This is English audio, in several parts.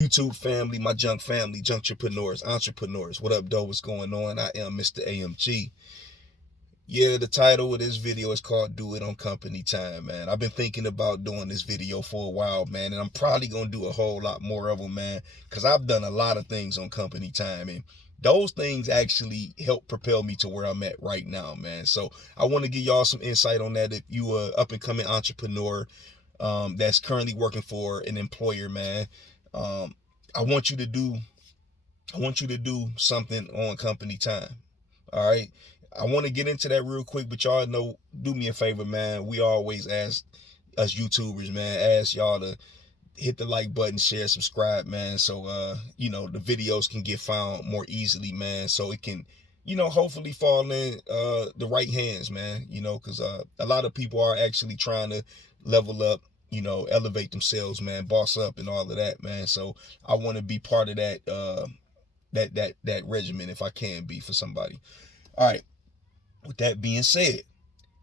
YouTube family, my junk family, junkrepreneurs, entrepreneurs. What up, though? What's going on? I am Mr. AMG. Yeah, the title of this video is called Do It on Company Time, man. I've been thinking about doing this video for a while, man, and I'm probably going to do a whole lot more of them, man, because I've done a lot of things on company time, and those things actually help propel me to where I'm at right now, man. So I want to give y'all some insight on that. If you are up and coming entrepreneur that's currently working for an employer, man, um, I want you to do something on company time. All right. I want to get into that real quick, but y'all know, do me a favor, man. We always ask us YouTubers, man, ask y'all to hit the like button, share, subscribe, man. So the videos can get found more easily, man. So it can, hopefully fall in the right hands, man. Because a lot of people are actually trying to level up, elevate themselves, man, boss up and all of that, man. So I want to be part of that that regimen if I can be for somebody. All right. With that being said,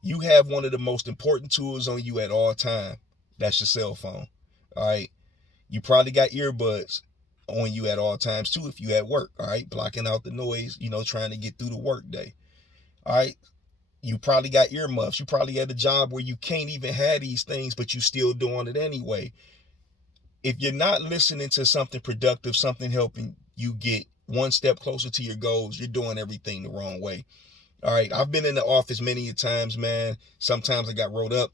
you have one of the most important tools on you at all time. That's your cell phone. All right. You probably got earbuds on you at all times too if you at work. All right. Blocking out the noise, trying to get through the work day. All right. You probably got earmuffs. You probably had a job where you can't even have these things, but you still doing it anyway. If you're not listening to something productive, something helping you get one step closer to your goals, you're doing everything the wrong way. All right. I've been in the office many times, man. Sometimes I got rolled up.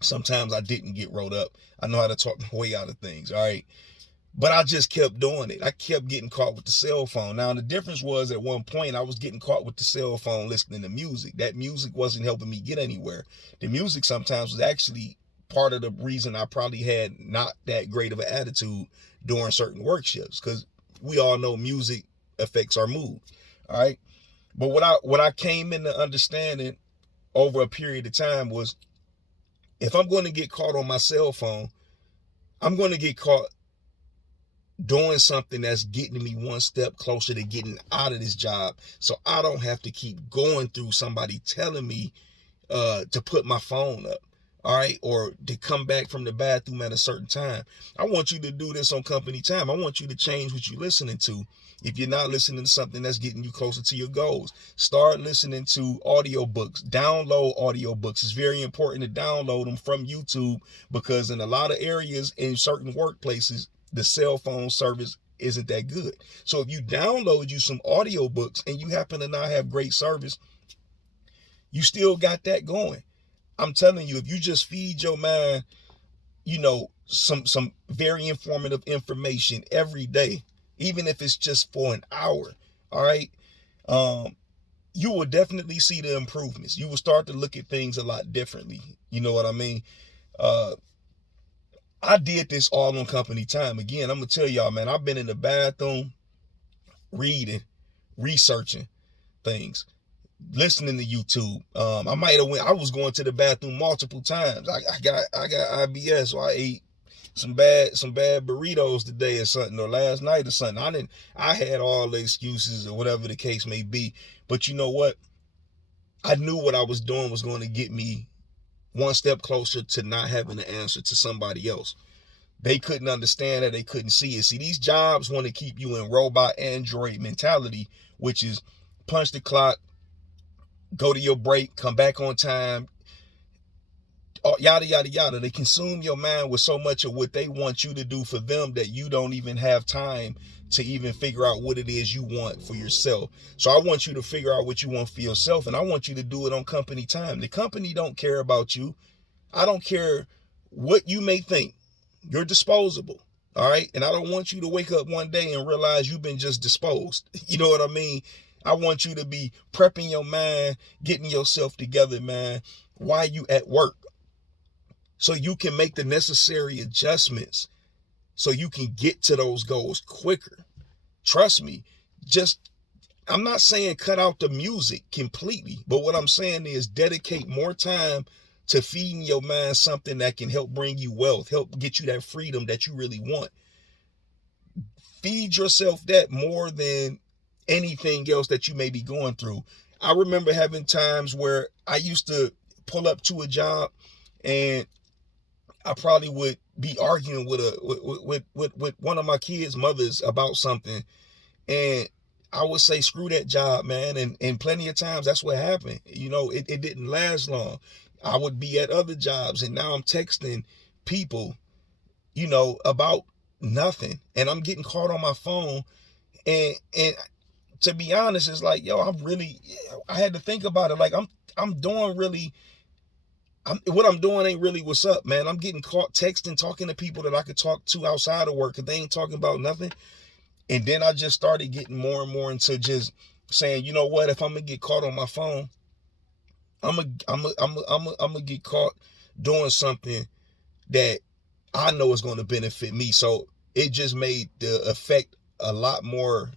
Sometimes I didn't get rolled up. I know how to talk my way out of things. All right. But I just kept doing it. I kept getting caught with the cell phone. Now, the difference was at one point I was getting caught with the cell phone listening to music. That music wasn't helping me get anywhere. The music sometimes was actually part of the reason I probably had not that great of an attitude during certain work shifts, because we all know music affects our mood. All right. But what I came into understanding over a period of time was, if I'm going to get caught on my cell phone, I'm going to get caught doing something that's getting me one step closer to getting out of this job, so I don't have to keep going through somebody telling me to put my phone up. All right. Or to come back from the bathroom at a certain time. I want you to do this on company time. I want you to change what you're listening to. If you're not listening to something that's getting you closer to your goals, start listening to audiobooks. Download audiobooks. It's very important to download them from YouTube, because in a lot of areas, in certain workplaces, the cell phone service isn't that good. So if you download you some audiobooks and you happen to not have great service, you still got that going. I'm telling you, if you just feed your mind, some very informative information every day, even if it's just for an hour, all right, you will definitely see the improvements. You will start to look at things a lot differently. You know what I mean? I did this all on company time. Again, I'm gonna tell y'all, man, I've been in the bathroom reading, researching things, listening to YouTube. I was going to the bathroom multiple times. I got IBS, so I ate some bad burritos today or something, or last night or something. I had all the excuses or whatever the case may be. But you know what? I knew what I was doing was going to get me one step closer to not having to answer to somebody else. They couldn't understand that. They couldn't see it. See, these jobs want to keep you in robot android mentality, which is punch the clock, go to your break, come back on time, yada, yada, yada. They consume your mind with so much of what they want you to do for them that you don't even have time to even figure out what it is you want for yourself. So I want you to figure out what you want for yourself, and I want you to do it on company time. The company don't care about you. I don't care what you may think. You're disposable. All right. And I don't want you to wake up one day and realize you've been just disposed. You know what I mean? I want you to be prepping your mind, getting yourself together, man, while you at work, so you can make the necessary adjustments so you can get to those goals quicker. Trust me. I'm not saying cut out the music completely, but what I'm saying is dedicate more time to feeding your mind something that can help bring you wealth, help get you that freedom that you really want. Feed yourself that more than anything else that you may be going through. I remember having times where I used to pull up to a job and I probably would be arguing with with one of my kids' mothers about something, and I would say, screw that job, man. And plenty of times that's what happened. You know, it didn't last long. I would be at other jobs, and now I'm texting people, you know, about nothing. And I'm getting caught on my phone. And to be honest, it's like, yo, I had to think about it. Like, I'm doing really, what I'm doing ain't really what's up, man. I'm getting caught texting, talking to people that I could talk to outside of work because they ain't talking about nothing. And then I just started getting more and more into just saying, you know what, if I'm gonna get caught on my phone, I'm gonna get caught doing something that I know is going to benefit me. So it just made the effect a lot more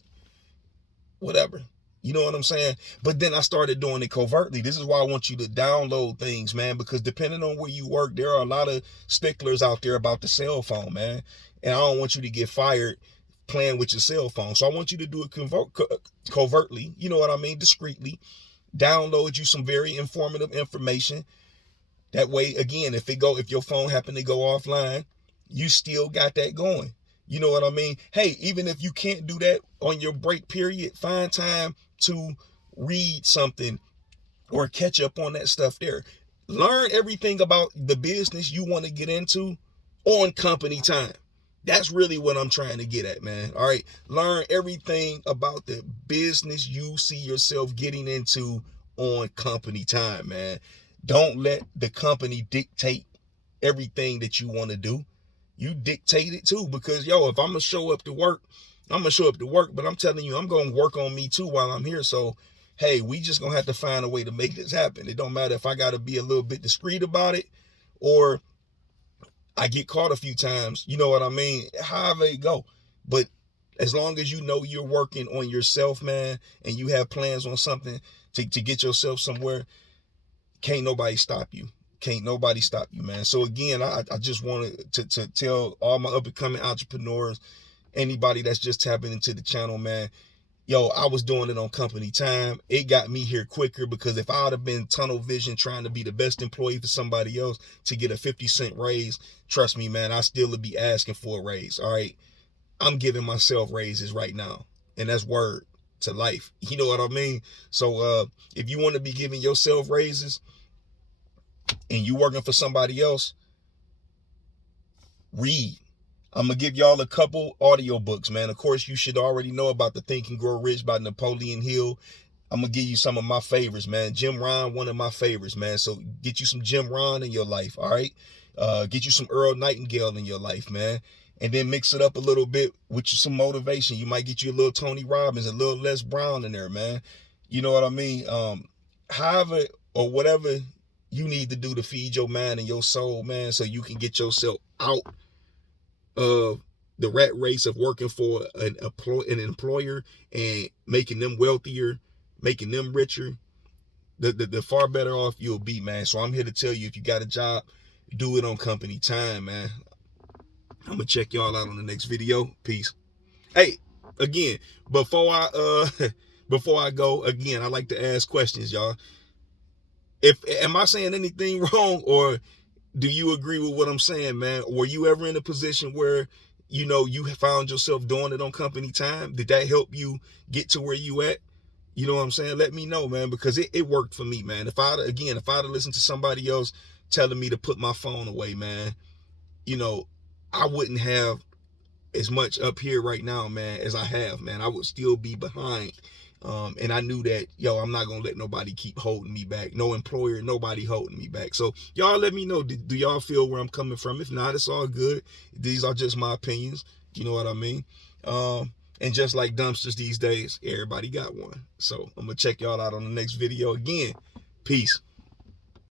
whatever. You know what I'm saying? But then I started doing it covertly. This is why I want you to download things, man, because depending on where you work, there are a lot of sticklers out there about the cell phone, man. And I don't want you to get fired playing with your cell phone. So I want you to do it covertly, you know what I mean, discreetly. Download you some very informative information. That way, again, if your phone happen to go offline, you still got that going. You know what I mean? Hey, even if you can't do that on your break period, find time to read something or catch up on that stuff there. Learn everything about the business you want to get into on company time. That's really what I'm trying to get at, man. All right. Learn everything about the business you see yourself getting into on company time, man. Don't let the company dictate everything that you want to do. You dictate it too, because yo, if I'm gonna show up to work, I'm gonna show up to work, but I'm telling you, I'm gonna work on me too while I'm here. So hey, we just gonna have to find a way to make this happen. It don't matter if I gotta be a little bit discreet about it or I get caught a few times, you know what I mean? However it go. But as long as you know you're working on yourself, man, and you have plans on something to get yourself somewhere, can't nobody stop you. Can't nobody stop you, man. So again, I just wanted to tell all my up and coming entrepreneurs, anybody that's just tapping into the channel, man, yo, I was doing it on company time. It got me here quicker, because if I would have been tunnel vision trying to be the best employee for somebody else to get a 50-cent raise, trust me, man, I still would be asking for a raise. All right. I'm giving myself raises right now. And that's word to life. You know what I mean? So if you want to be giving yourself raises and you working for somebody else, read. I'm going to give y'all a couple audiobooks, man. Of course, you should already know about the Think and Grow Rich by Napoleon Hill. I'm going to give you some of my favorites, man. Jim Rohn, one of my favorites, man. So get you some Jim Rohn in your life, all right? Get you some Earl Nightingale in your life, man. And then mix it up a little bit with some motivation. You might get you a little Tony Robbins, a little Les Brown in there, man. You know what I mean? However or whatever you need to do to feed your mind and your soul, man, so you can get yourself out of the rat race of working for an employer and making them wealthier, making them richer, the far better off you'll be, man. So I'm here to tell you, if you got a job, do it on company time, man. I'm gonna check y'all out on the next video. Peace. Hey, again, before I go, again, I like to ask questions, y'all. Am I saying anything wrong, or do you agree with what I'm saying, man? Were you ever in a position where, you know, you found yourself doing it on company time? Did that help you get to where you at? You know what I'm saying? Let me know, man, because it worked for me, man. If I'd have listened to somebody else telling me to put my phone away, man, you know, I wouldn't have as much up here right now, man, as I have, man. I would still be behind. And I knew that, yo, I'm not going to let nobody keep holding me back. No employer, nobody holding me back. So y'all let me know, do y'all feel where I'm coming from? If not, it's all good. These are just my opinions. You know what I mean? And just like dumpsters these days, everybody got one. So I'm going to check y'all out on the next video again. Peace.